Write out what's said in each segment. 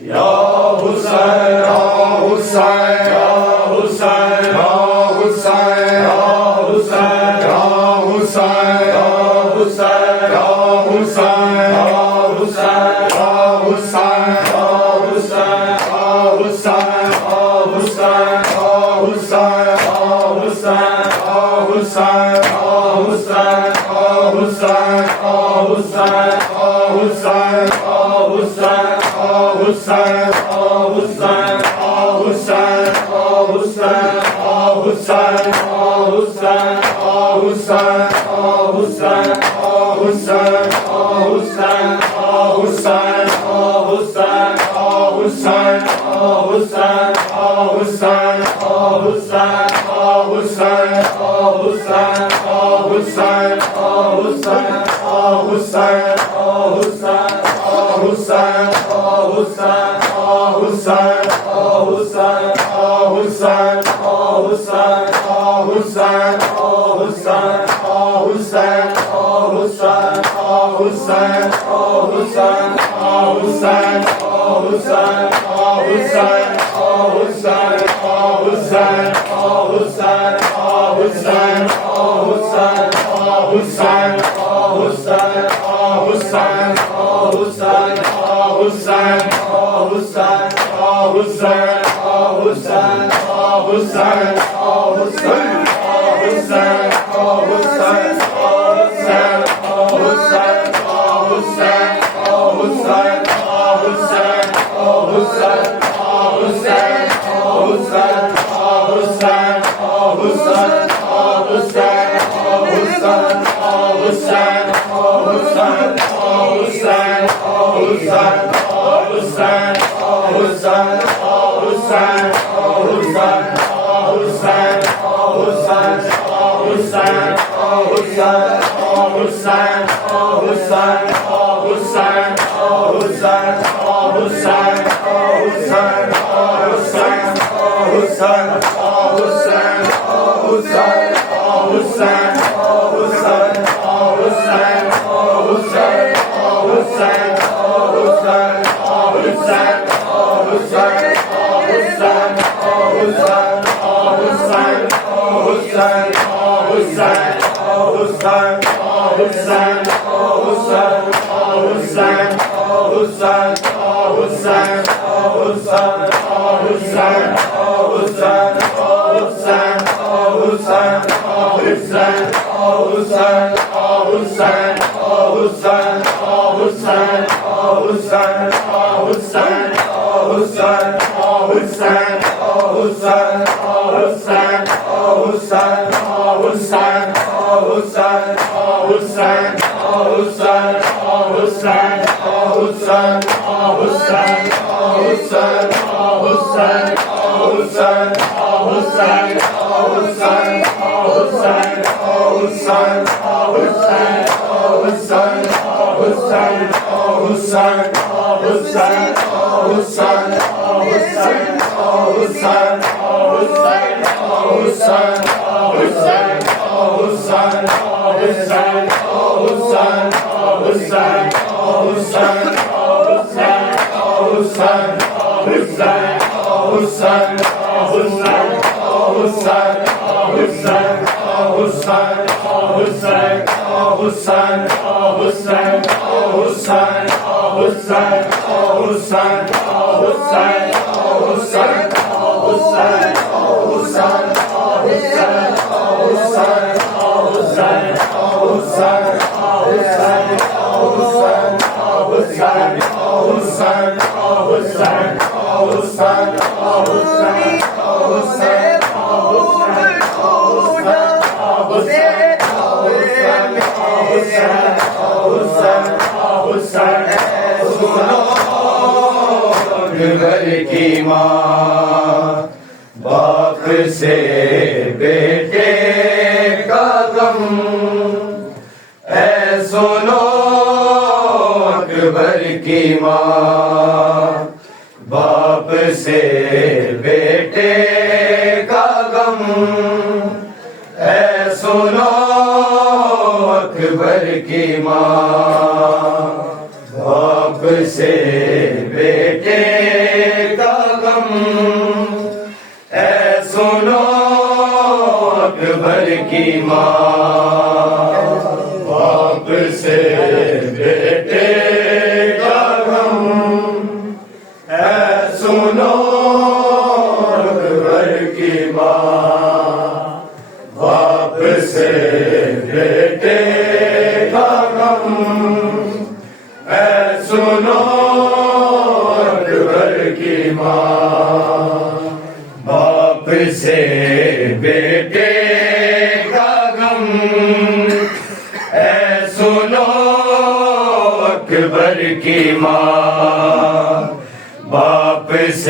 یا حسین یا حسین یا حسین یا حسین یا حسین یا حسین یا حسین یا حسین یا حسین یا حسین یا حسین کی ماں باپ سے بیٹے کا غم اے سنو اکبر کی ماں باپ سے بیٹے کا غم اے سنو اکبر کی ماں باپ سے بیٹے کا غم اے سنو اکبر کی ماں باپ سے بیٹے کا غم اے سنو اکبر کی ماں باپ سے بیٹے کا غم اے سنو اکبر کی ماں باپ سے بیٹے کا غم اے سنو اکبر کی ماں باپ سے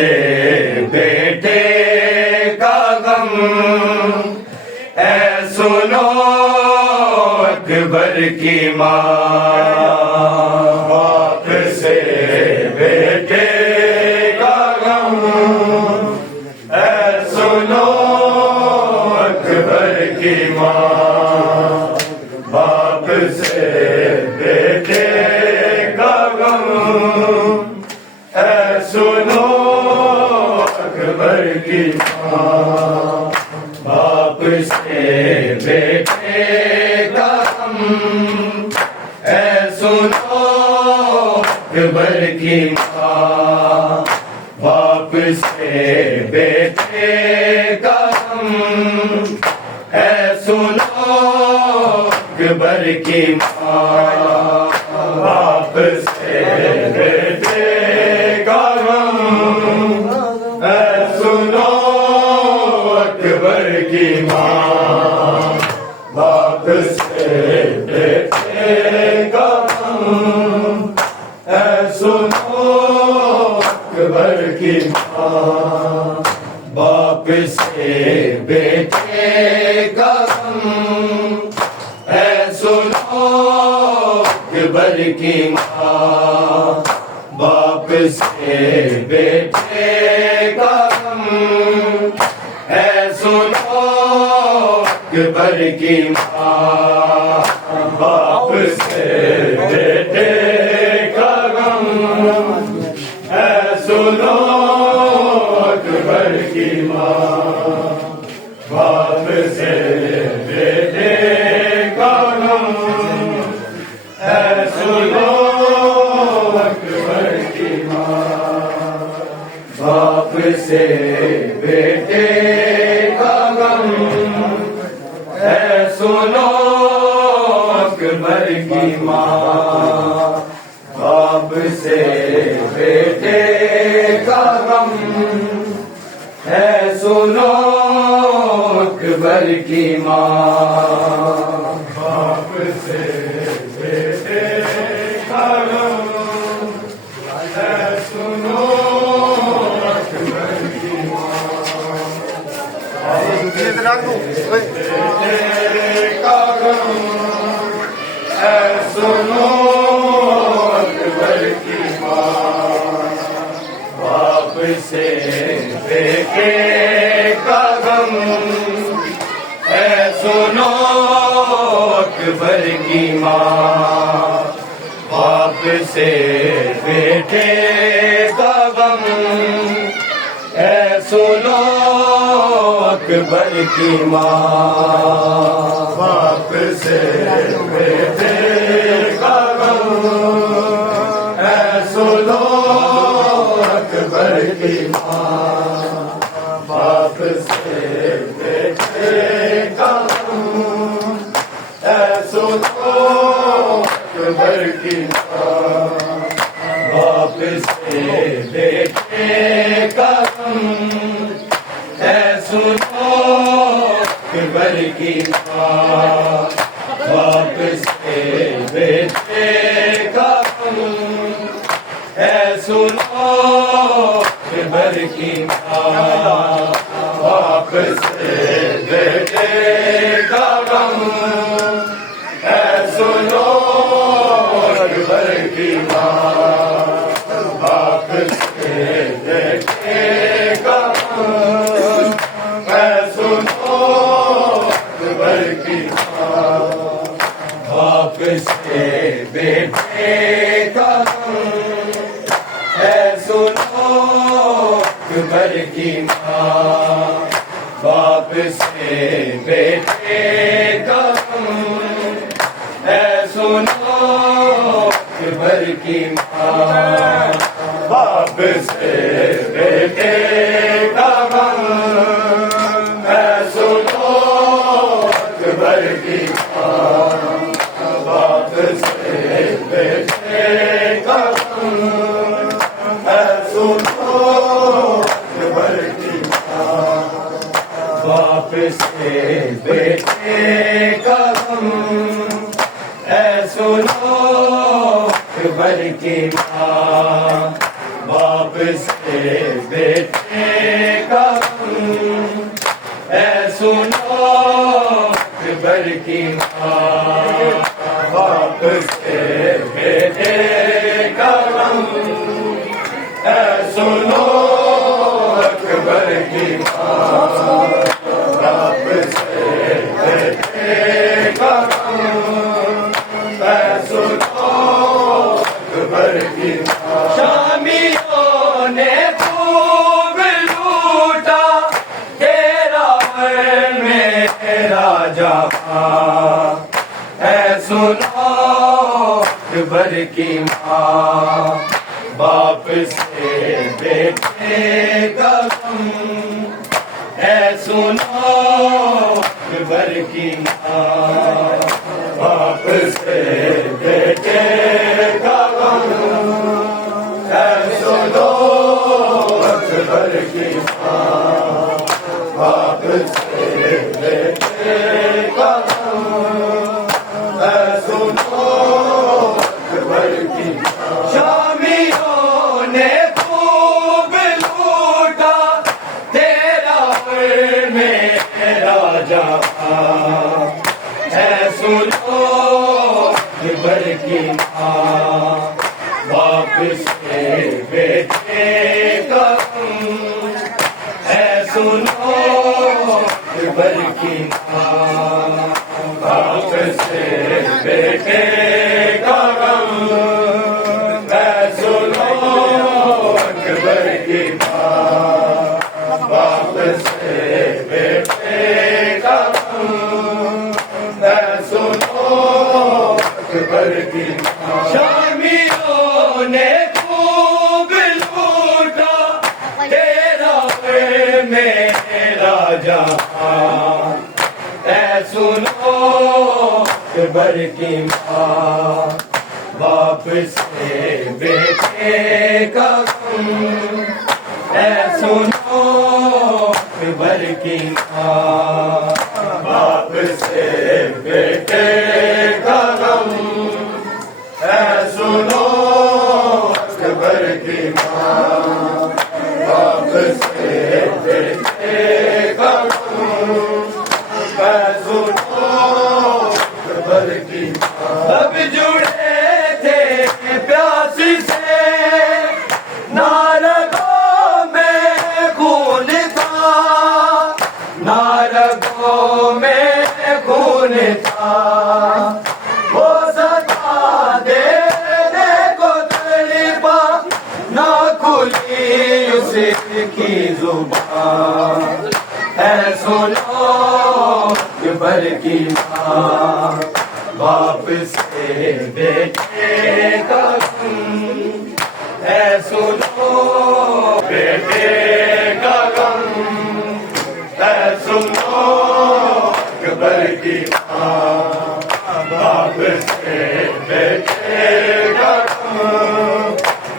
بیٹے کا غم اے سنو اکبر کی ماں باپ سے بیٹے کا غم اے سنو اکبر کی ماں باپ سے بیٹے کا غم اے سنو اکبر کی ماں باپ سے بیٹے کا غم اے سنو اکبر کی ماں باپ سے بیٹے کا غم اے سنو اکبر کی ماں باپ سے بیٹے کا غم اے سنو اکبر کی ماں باپ سے بیٹے کا غم اے سنو اکبر کی ماں باپ سے بیٹے کا غم اے سنو اکبر کی ماں باپ سے بیٹے کا غم اے سنو اکبر کی ماں باپ سے بیٹے کا غم اے سنو اکبر کی ماں باپ سے بیٹے کا غم اے سنو اکبر کی ماں باپ سے بیٹے کا غم اے سنو اکبر کی ماں باپ سے بیٹے کا غم اے سنو اکبر کی ماں باپ سے بیٹے کا غم اے سنو اکبر کی ماں بیٹے کا غم اے سنو اکبر کی ماں باپ سے بیٹے کا غم اے سنو اکبر کی ماں باپ سے بیٹے کا غم اے سنو اکبر کی ماں باپ سے بیٹے کا غم اے سنو اکبر کی ماں باپ سے بیٹے کا غم اے سنو اکبر کی ماں باپ سے بیٹے کا غم اے سنو اکبر کی ماں باپ سے بیٹے کا غم اے سنو اکبر کی ماں باپ سے بیٹے کا غم اے سنو اکبر کی ماں باپ سے بیٹے کا غم اے سنو اکبر کی ماں باپ سے بیٹے کا غم کی ماں، باپ سے بیٹے کا غم ہے سنو اکبر کی ماں، باپ سے بیٹے کا غم ہے سنو اکبر کی ماں، باپ سے بیٹے کا غم ہے سنو اکبر کی ماں، باپ سے بیٹے کا غم ہے سنو اکبر کی ماں، باپ سے بیٹے کا غم ہے سنو اکبر کی ماں، باپ سے بیٹے کا غم ہے سنو اکبر کی ماں، باپ سے بیٹے کا غم ہے سنو اکبر کی ماں، شامیوں نے خوب لوٹا تیرا میرا جہاں ہے سنو اکبر کی ماں، باپ سے بیٹے کا غم ہے سنو اکبر کی ماں، باپ سے بیٹے کا غم ہے سنو اکبر کی ماں، باپ سے بیٹے کا غم ہے سنو اکبر کی ماں، شامیوں نے خوب لوٹا تیرا میرا جہاں ہے سنو اکبر کی ماں، باپ سے بیٹے کا غم ہے سنو اکبر کی ماں، باپ سے بیٹے کا غم ہے سنو اکبر کی ماں، باپ سے بیٹے کا غم ہے سنو اکبر کی ماں، شامیوں نے خوب لوٹا تیرا میرا جہاں ہے سنو اکبر کی ماں، باپ سے بیٹے کا غم ہے سنو اکبر کی ماں، باپ سے بیٹے کا غم ہے سنو اکبر کی ماں، باپ سے بیٹے کا غم ہے سنو اکبر کی ماں، اب جڑے تھے پیاس سے نہ رگوں میں خون تھا، نہ رگوں میں خون تھا، وہ ستا دینے کو تڑپا نہ کھلی اس کی زبان ہے سنو اکبر کی ماں، باپ سے بیٹے کا غم ہے سنو بیٹے کا غم ہے سنو اکبر کی ماں، باپ سے بیٹے کا غم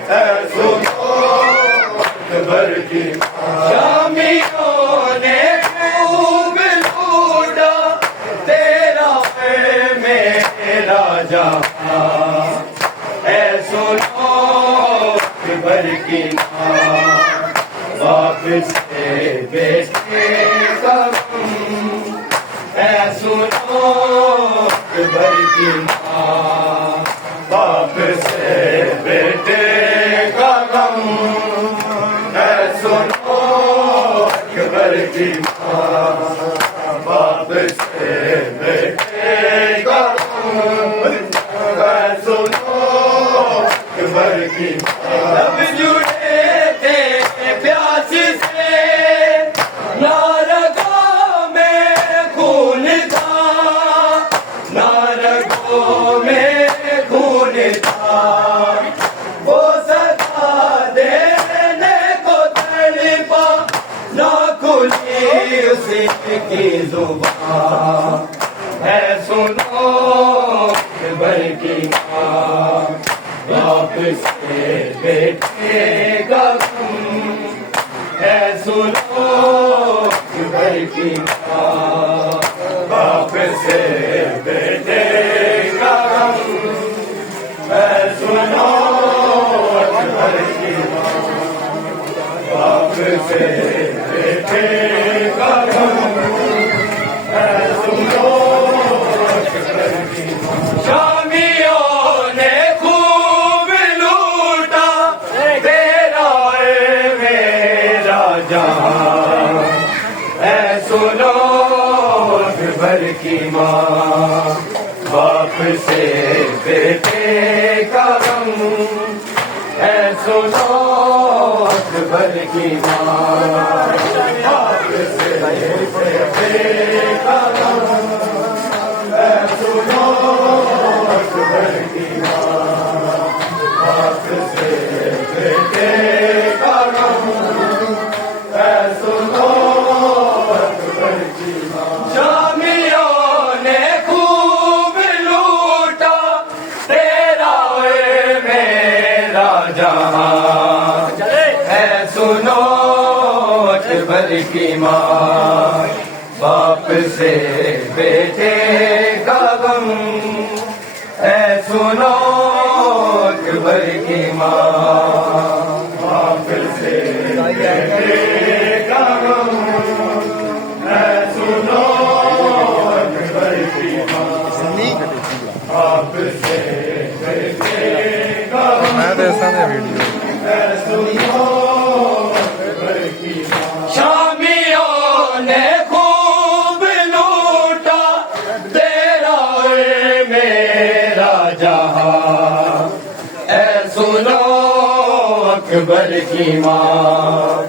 ہے سنو اکبر کی ماں، شامیوں نے خوب لوٹا تیرا میرا جہاں ہے سنو اکبر کی ماں، باپ سے بیٹے کا غم ہے سنو اکبر کی ماں، باپ سے بیٹے کا غم ہے سنو اکبر کی ماں، باپ سے بیٹے کا غم ہے سنو اکبر کی ماں، اب جڑے تھے پیاس سے کھلی اسی کی زبان ہے سنو اکبر کی ماں باپ سے بیٹے کا غم ہے سنو اکبر کی ماں باپ سے بیٹے کا غم ہے سنو اکبر کی ماں باپ سے بیٹے کا غم ہے سنو اکبر کی ماں شامیوں نے خوب لوٹا تیرا اے میرا جہاں اے سنو اکبر کی ماں باپ سے بیٹے کا غم اے سنو اکبر کی ماں باپ سے بیٹے کا غم اے سنو اکبر کی ماں باپ سے بیٹے کا غم اے سنو اکبر کی ماں شامیوں نے خوب لوٹا تیرا اے میرا جہاں اے سنو اکبر کی ماں باپ سے بیٹے کا غم اے سنو اکبر کی ماں باپ سے بیٹے کا غم اے سنو اکبر کی ماں باپ سے بیٹے کا غم اے سنو اکبر کی ماں شامیوں نے خوب لوٹا تیرا اے میرا جہاں اے سنو اکبر کی ماں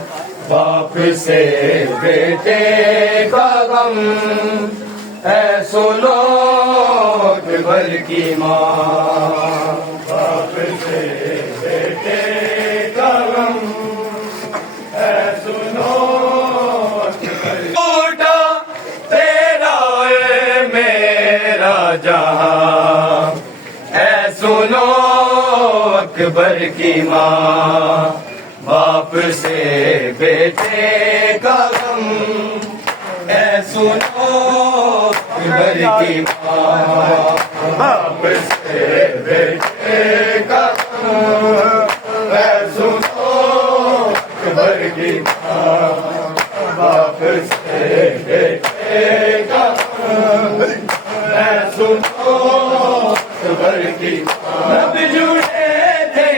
باپ سے بیٹے کا غم اے سنو اکبر کی ماں باپ سے بیٹے کا غم اے سنو لوٹا تیرا اے میرا جہاں اے سنو اکبر کی ماں باپ سے بیٹے کا غم اے سنو اکبر کی ماں باپ سے بیٹے کا غم اے سنو اکبر کی ماں باپ سے بیٹے کا غم اے سنو اکبر کی ماں لب جڑے تھے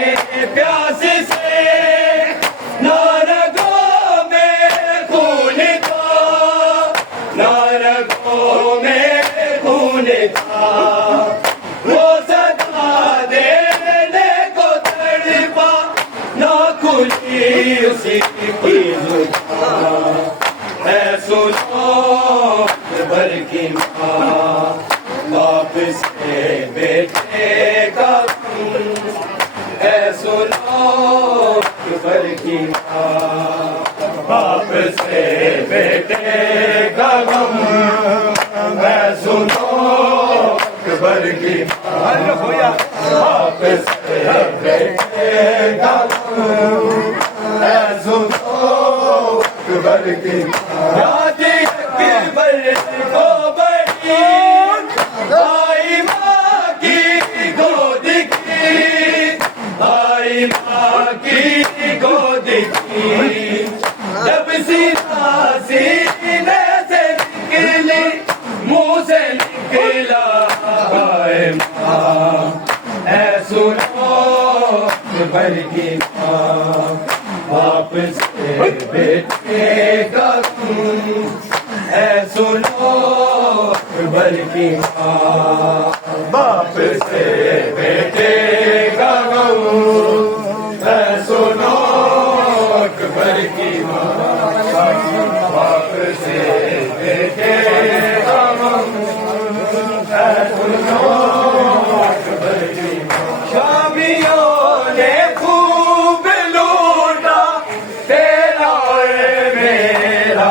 پیاس سے نہ رگوں میں خون تھا نہ رگوں میں خون تھا وہ صدا دینے کو تڑپا نہ کھلی اسی کی زبان اے سنو اکبر کی ماں باپ سے بیٹے کا غم اے سنو اکبر کی ماں باپ سے بیٹے کا غم اے سنو اکبر کی ماں باپ سے بیٹے کا غم اے سنو اکبر کی ماں یاد اکبر کو بڑی آئی ماں کی گود کی آئی ماں کی گود کی جب سینے سے نکلی منہ سے نکلا اے ماں اے سنو اکبر کی ماں باپ سے بیٹے کا غم اے سنو اکبر کی ماں باپ سے بیٹے کا غم اے سنو اکبر کی ماں باپ سے بیٹے کا غم اے سنو اکبر کی ماں شامیوں نے خوب لوٹا تیرا اے میرا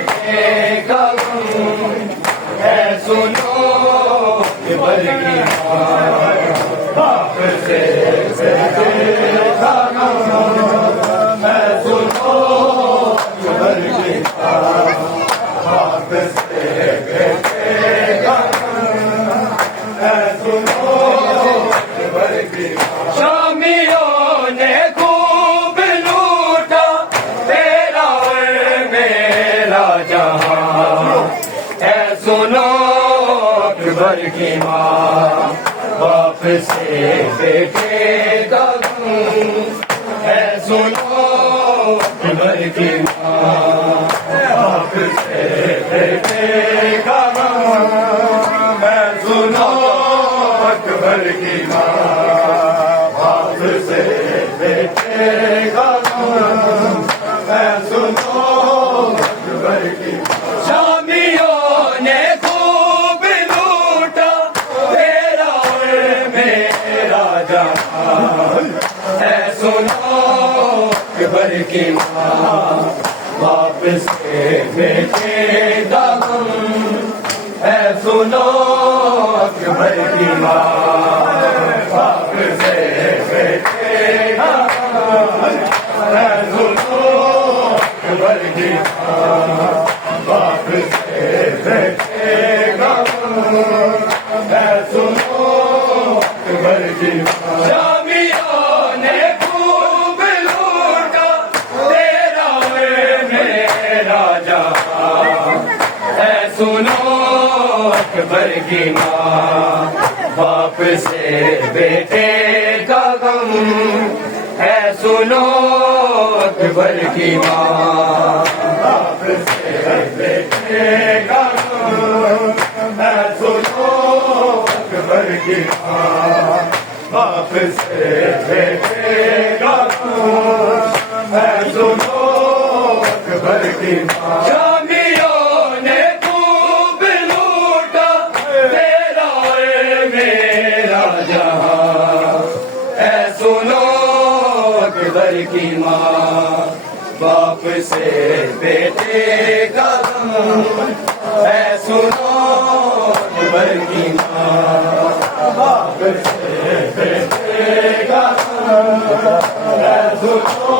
بیٹے کا غم ہے سنو اکبر کی ماں باپ سے بیٹے کا غم ہے سنو اکبر کی ماں باپ سے بیٹے کا غم ہے سنو اکبر کی ماں شامیوں نے خوب لوٹا تیرا اور میرا جہاں ہے سنو اکبر کی ماں باپ سے بیٹے کا غم ہے سنو اکبر کی ماں باپ سے بیٹے کا غم ہے سنو اکبر کی ماں باپ سے بیٹے کا غم ہے سنو اکبر کی ماں شامیوں نے خوب لوٹا تیرا اور میرا جہاں ہے سنو اکبر کی ماں باپ سے بیٹے کا غم ہے سنو اکبر کی ماں باپ سے بیٹے کا غم ہے سنو اکبر کی ماں باپ سے بیٹے کا غم ہے سنو اکبر کی ماں شامیوں نے خوب لوٹا تیرا اور میرا جہاں ہے سنو اکبر کی ماں باپ سے بیٹے کا غم ہے سنو اکبر کی ماں باپ سے بیٹے کا غم ہے سنو اکبر کی ماں باپ سے بیٹے کا غم ہے سنو اکبر کی ماں شامیوں نے خوب لوٹا تیرا اور میرا جہاں ہے سنو اکبر کی ماں باپ سے بیٹے کا غم ہے سنو اکبر کی ماں باپ سے بیٹے کا غم ہے سنو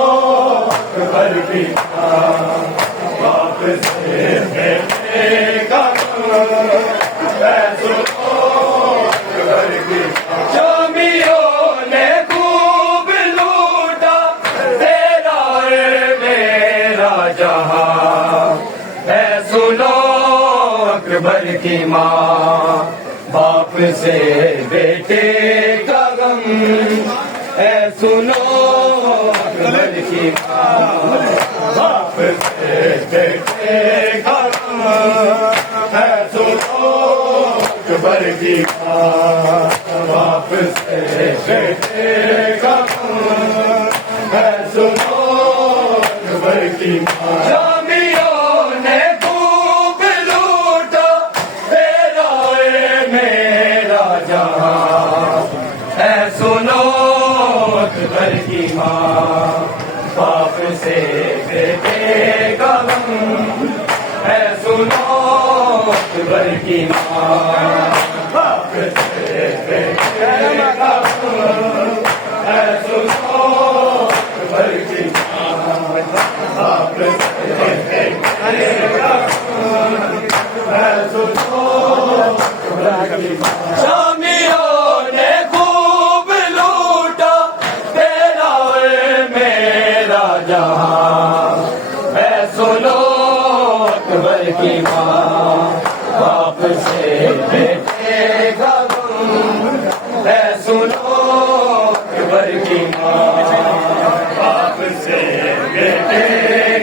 اکبر کی ماں باپ سے بیٹے کا غم ہے سنو اکبر کی ماں شامیوں نے خوب لوٹا تیرا اور میرا جہاں ہے سنو اکبر کی ماں باپ سے بیٹے کا غم ہے سنو اکبر کی ماں باپ سے بیٹے کا غم ہے سنو اکبر کی ماں باپ سے بیٹے کا غم ہے سنو اکبر کی ماں شامیوں نے خوب لوٹا تیرا اور میرا جہاں ہے سنو اکبر کی ماں باپ سے بیٹے کا غم ہے سنو اکبر کی ماں باپ سے بیٹے کا غم ہے سنو اکبر کی ماں باپ سے بیٹے کا غم ہے سنو اکبر کی ماں شامیوں نے خوب لوٹا تیرا اور میرا جہاں ہے سنو اکبر کی ماں باپ سے بیٹے کا غم ہے سنو اکبر کی ماں باپ سے بیٹے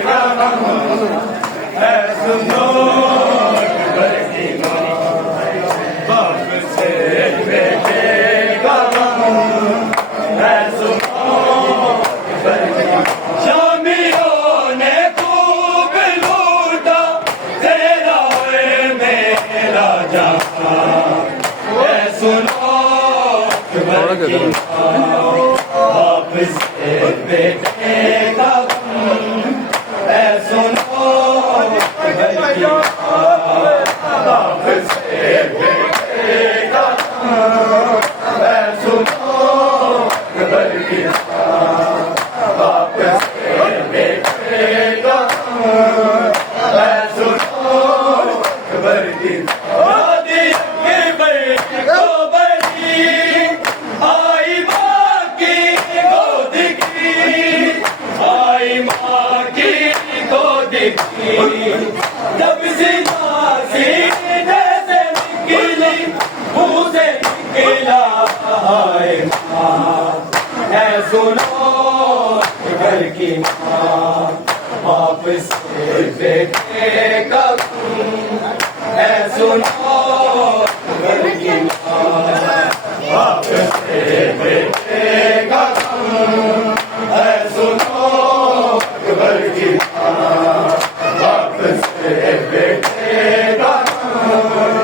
کا غم ہے سنو اکبر کی ماں باپ سے بیٹے کا غم ہے سنو اکبر کی ماں شامیوں نے خوب لوٹا تیرا اور میرا جہاں ہے سنو اکبر کی ماں باپ سے بیٹے کا غم ہے سنو اکبر نکلی منہ سے نکلا ہے ماں اے سنو گھر کی ماں باپ سے بیٹے کا غم اے سنو گھر کی ماں باپ سے بیٹے کا غم اے سنو گھر کی ماں باپ سے بیٹے کا غم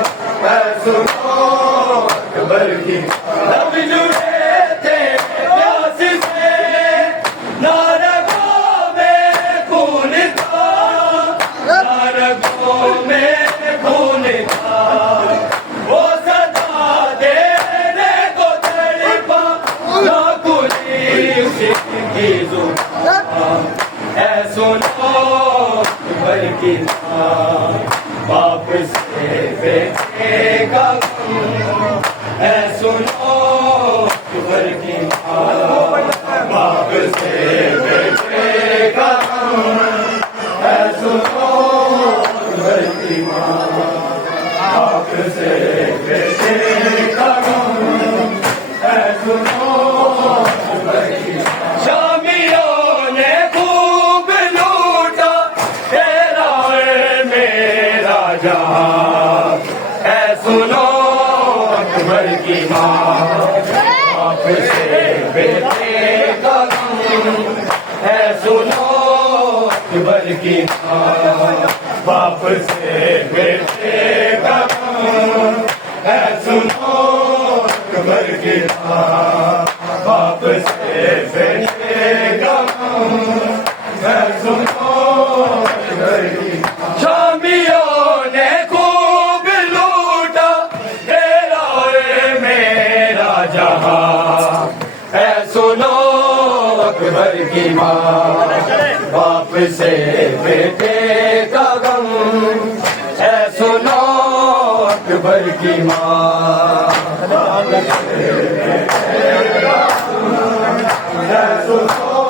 اے سنو گھر کی لب جڑے تھے پیاس سے نہ رگوں میں خون تھا نہ رگوں میں خون تھا وہ صدا دینے کو تڑپا نہ کھلی اس کی زبان اے سنو گھر کی ماں باپ سے بیٹے کا غم اے سنو گھر کی ماں باپ سے بیٹے کا غم اے سنو گھر کی ماں باپ سے بیٹے کا غم اے سنو گھر کی ماں شامیوں نے خوب لوٹا تیرا ہے میرا جہاں اے سنو اکبر کی ماں باپ سے بیٹے کا غم اے سنو اکبر کی ماں باپ سے بیٹے کا غم اے سنو اکبر کی ماں باپ سے بیٹے کا غم اے سنو اکبر کی ماں شامیوں نے خوب لوٹا تیرا ہے میرا جہاں اے سنو اکبر کی ماں باپ سے بیٹے کا غم اے سنو اکبر کی ماں باپ سے بیٹے کا غم اے سنو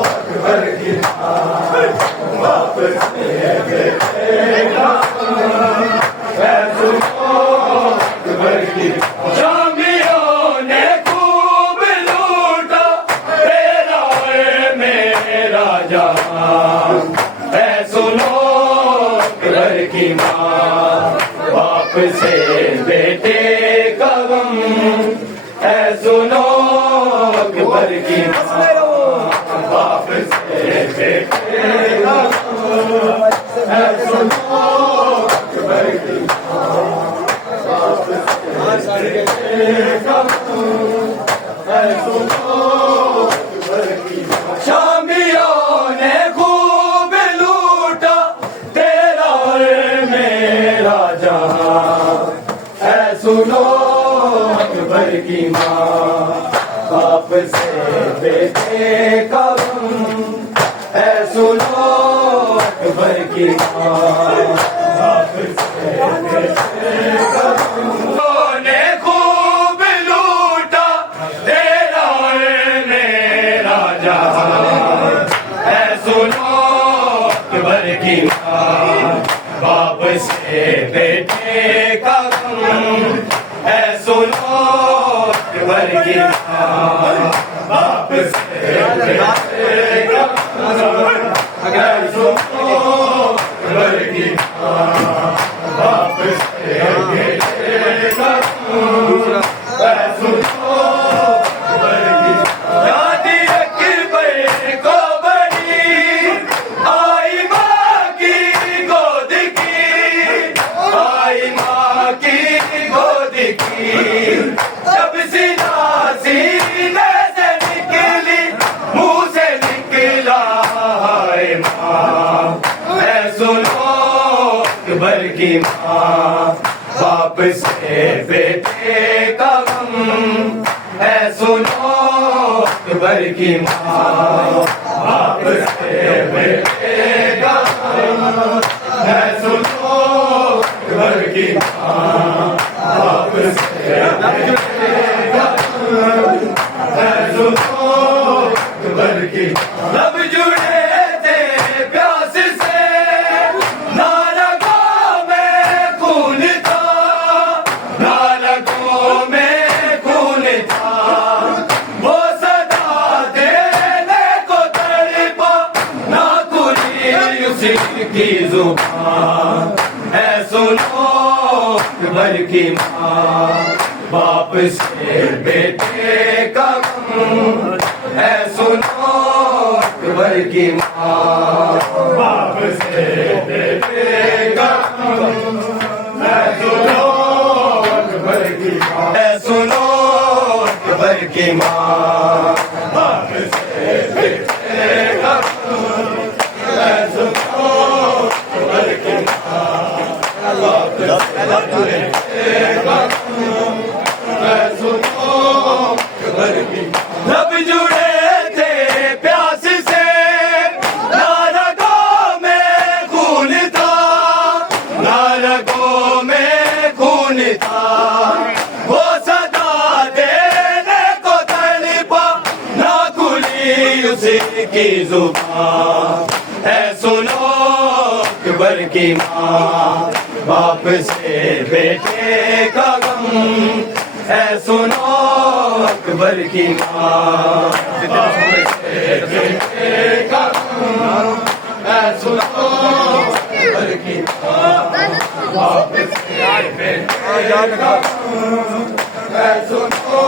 اکبر کی ماں باپ سے بیٹے کا غم اے سنو اکبر کی ماں شامیوں نے خوب لوٹا تیرا ہے میرا جہاں اے سنو اکبر کی ماں باپ سے بیٹے کا غم اے سنو اکبر کی ماں باپ سے بیٹے کا غم اے سنو اکبر کی ماں باپ سے بیٹے کا غم اے سنو اکبر کی ماں شامیوں نے خوب لوٹا تیرا ہے میرا جہاں اے سنو اکبر کی ماں باپ سے بیٹے کا غم اے سنو اکبر کی ماں باپ سے بیٹے کا غم نے خوب لوٹا تیرا ہے میرا جہاں اے سنو اکبر کی ماں باپ سے بیٹے کا غم اے سنو اکبر کی ماں باپ سے بیٹے کا غم اے سنو اکبر کی ماں باپ سے بیٹے کا غم اے سنو اکبر کی ماں دادی اکبر کو بڑی آئی ماں کی گود کی آئی ماں کی گود کی جب سینا سینے سے نکلی منہ سے نکلا ہے ماں اے سنو اکبر کی ماں باپ سے بیٹے کا غم اے سنو اکبر کی ماں باپ سے بیٹے کا غم اے سنو اکبر کی ماں باپ سے بیٹے کا غم اے سنو اکبر کی ماں لب جڑے تھے پیاس سے نہ رگوں میں خون تھا نہ کی ماں، باپ سے بیٹے کا غم ہے سنو اکبر کی ماں، باپ سے بیٹے کا غم ہے سنو اکبر کی ماں، ہے سنو اکبر کی ماں، باپ سے بیٹے کا غم ہے سنو اکبر کی ماں، باپ سے بیٹے کا غم ہے سنو اکبر کی ماں، لب جڑے تھے پیاس سے نہ رگوں میں خون تھا، نہ رگوں میں خون تھا، وہ صدا دینے کو تڑپا نہ کھلی اس کی زبان، ہے سنو اکبر کی ماں، باپ سے بیٹے کا غم ہے سنو اکبر کی ماں، باپ سے بیٹے کا غم ہے سنو اکبر کی ماں، باپ سے بیٹے کا غم ہے سنو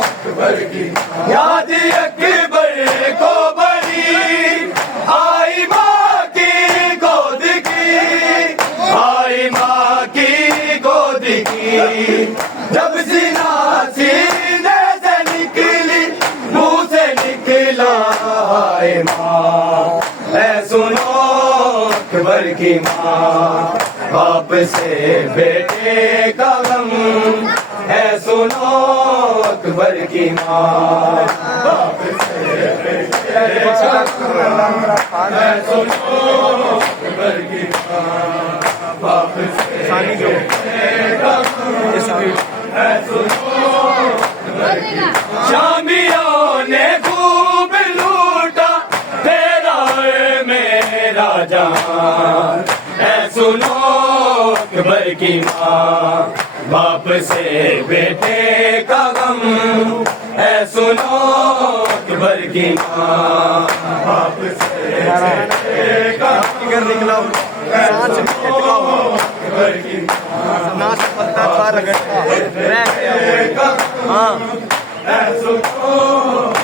اکبر کی ماں، یاد اکبر کو بڑی آئی ماں کی گود کی، آئی ماں کی گود کی، جب سینہ سینے سے نکلی منہ سے نکلا آئے ماں، اے سنو اکبر کی ماں، باپ سے بیٹے کا غم ہے سنو اکبر کی ماں، باپ سے بیٹے کا غم ہے سنو اکبر کی ماں، باپ سے بیٹے کا غم ہے سنو اکبر کی ماں، شامیوں نے خوب لوٹا تیرا اے میرا جان، اے سنو اکبر کی ماں، باپ سے بیٹے کا غم ہے سنو اکبر کی ماں، باپ سے بیٹے کا غم ہے سنو اکبر کی ماں، بیٹے کا غم ہے سنو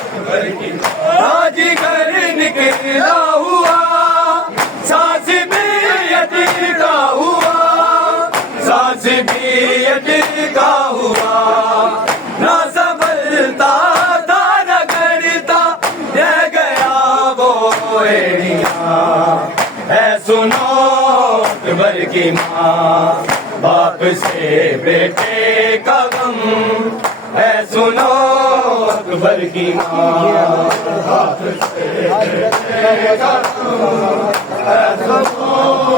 اکبر کی ماں، آج گھر نکلا ہوا سانس بھی یتیم کا ہوا، سانس بھی یتیم کا ہوا، نہ سنبھلتا تھا نہ گھڑتا رہ گیا وہ ایڑیاں، اے سنو اکبر کی ماں، باپ سے بیٹے کا غم ہے سنو اکبر کی ماں، باپ سے بیٹے کا غم ہے سنو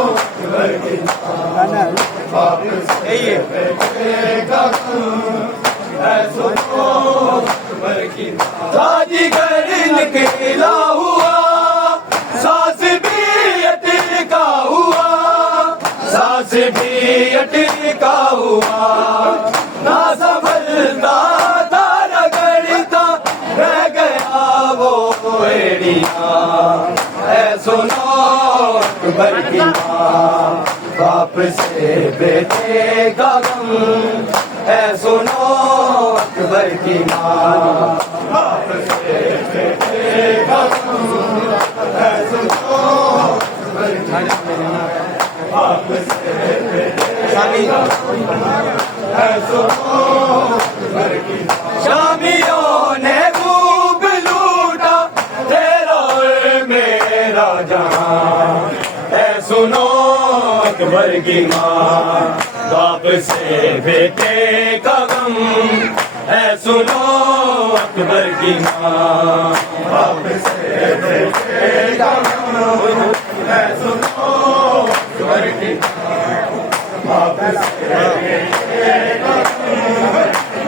اکبر کی ماں، باپ سے بیٹے کا غم ہے سنو اکبر کی ماں، تاج گھر نکلا ہوا ساس بھی یتیم کا ہوا، ساس بھی یتیم کا ہوا، نہ سنبھلتا تھا نہ گھڑتا رہ گیا وہ ایڑیاں، اے سنو اکبر کی ماں، باپ سے بیٹے کا غم ہے سنو اکبر کی ماں، باپ سے بیٹے کا غم ہے سنو اکبر کی ماں، باپ سے بیٹے کا غم ہے سنو اکبر کی ماں، شامیوں نے خوب لوٹا تیرا اے میرا جان، اے سنو اکبر کی ماں، باپ سے بیٹے کا غم ہے سنو اکبر کی ماں، باپ سے بیٹے کا غم ہے سنو اکبر کی ماں، باپ سے بیٹے کا غم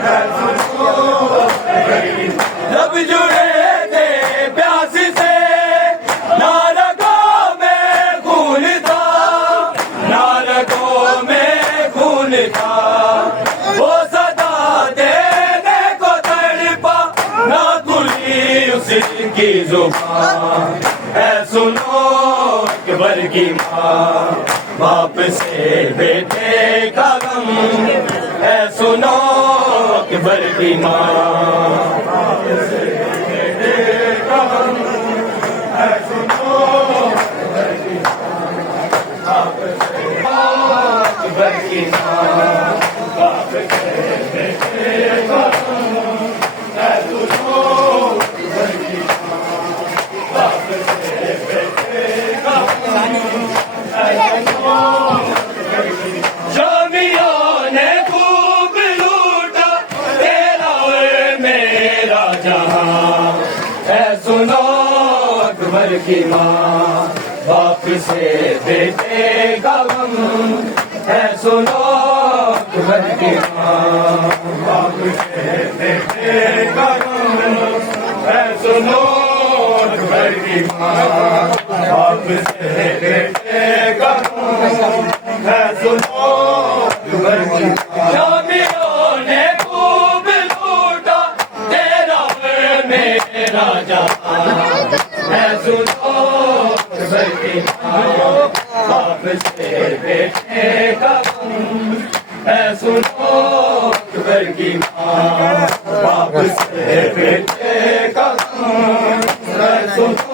ہے سنو اکبر کی ماں، لب جڑے تھے پیاس سے نہ رگوں میں خون تھا، نہ رگوں میں خون تھا، وہ صدا دینے کو تڑپا نہ کھلی اس کی زبان، اے سنو اکبر کی ماں، باپ سے بیٹے کا غم ہے سنو اکبر کی ماں اکبر کی ماں باپ سے بیٹے کا غم ہے سنو اکبر کی ماں باپ سے بیٹے کا غم شامیوں نے خوب لوٹا تیرا میرا جہاں اے سنو اکبر کی ماں باپ سے بیٹے کا غم اے سنو اکبر کی ماں باپ سے بیٹے کا غم اے سنو اکبر کی ماں باپ سے بیٹے کا غم اے سنو اکبر کی ماں شامیوں نے خوب لوٹا تیرا میرا جہاں اے سنو اکبر کی ماں باپ سے بیٹے کا غم اے سنو اکبر کی ماں باپ سے بیٹے کا غم اے سنو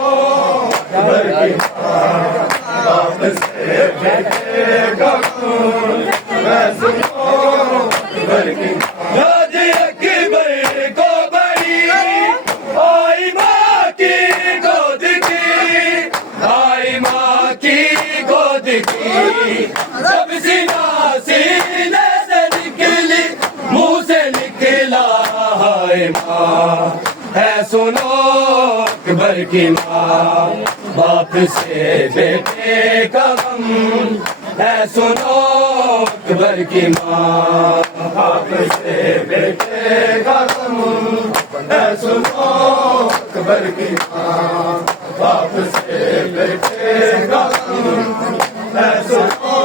اکبر کی ماں باپ سے بیٹے کا غم اے سنو اکبر کی ماں یاد اکبر کو بڑی آئی ماں کی گود کی آئی ماں کی گود کی جب سینے سے نکلی منہ سے نکلا ہائے ماں ہے سنو اکبر کی ماں باپ سے بیٹے کا غم ہے سنو اکبر کی ماں باپ سے بیٹے کا غم ہے سنو اکبر کی ماں باپ سے بیٹے کا غم ہے سنو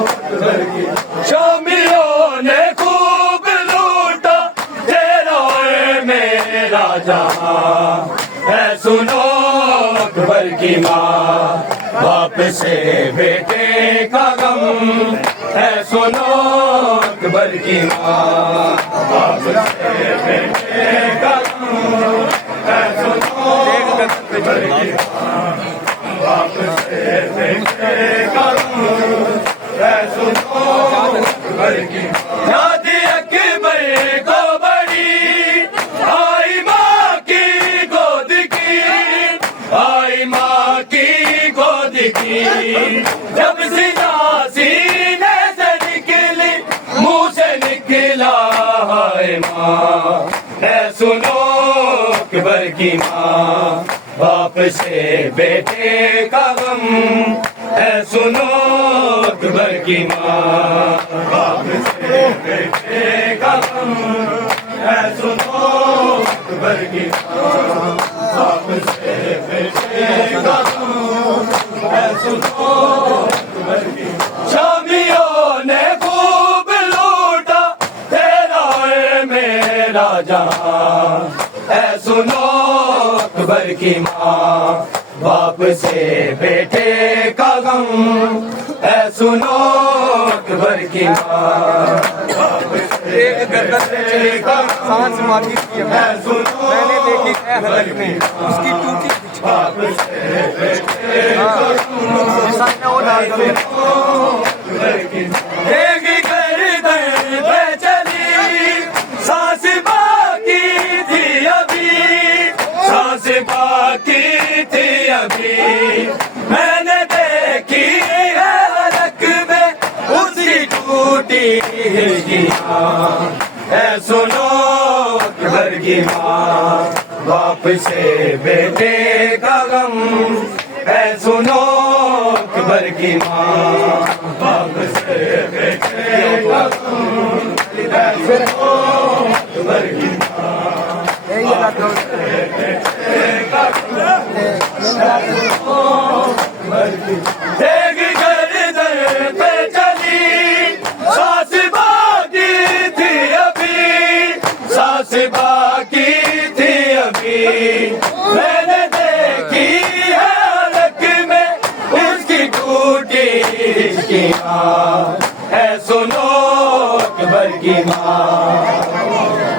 اکبر کی ماں شامیوں نے خوب لوٹا تیرا میرا جہاں ہے سنو اکبر کی ماں باپ سے بیٹے کا غم ہے سنو اکبر کی ماں باپ سے بیٹے کا غم ہے سنو اکبر کی ماں باپ سے بیٹے کا غم ہے سنو اکبر کی ماں یاد اکبر کو بڑی آئی ماں کی گود کی آئی ماں کی گود کی جب سینے سے نکلی منہ سے نکلا ہائے ماں اے سنو اکبر کی ماں باپ سے بیٹے کا غم اے سنو اکبر کی ماں باپ سے بیٹے کا غم اے سنو اکبر کی ماں باپ سے بیٹے کا غم اے سنو اکبر کی ماں شامیوں نے خوب لوٹا تیرا میرا جہاں اے سنو اکبر کی ماں باپ سے بیٹے کا غم اے سنو اکبر کی ماں باپ سے بیٹے کا غم اے سنو اکبر کی ماں اس کی ٹوٹی باپ سے بیٹے کا غم ایک گردن پہ چلی سانس باقی تھی ابھی سانس باقی تھی ابھی میں نے دیکھی ہے حلق میں اس کی ٹوٹی ہڈیاں اے سنو اکبر کی ماں باپ سے بیٹے کا غم اے سنو اکبر کی ماں باپ سے بیٹے کا غم اے سنو اکبر کی ماں باپ سے بیٹے کا غم اے سنو اکبر کی ماں ایک گردن پہ چلی سانس باقی تھی ابھی سانس باقی تھی ابھی میں نے دیکھی ہے حلق میں اس کی ٹوٹی ماں ہے، سنو اکبر کی ماں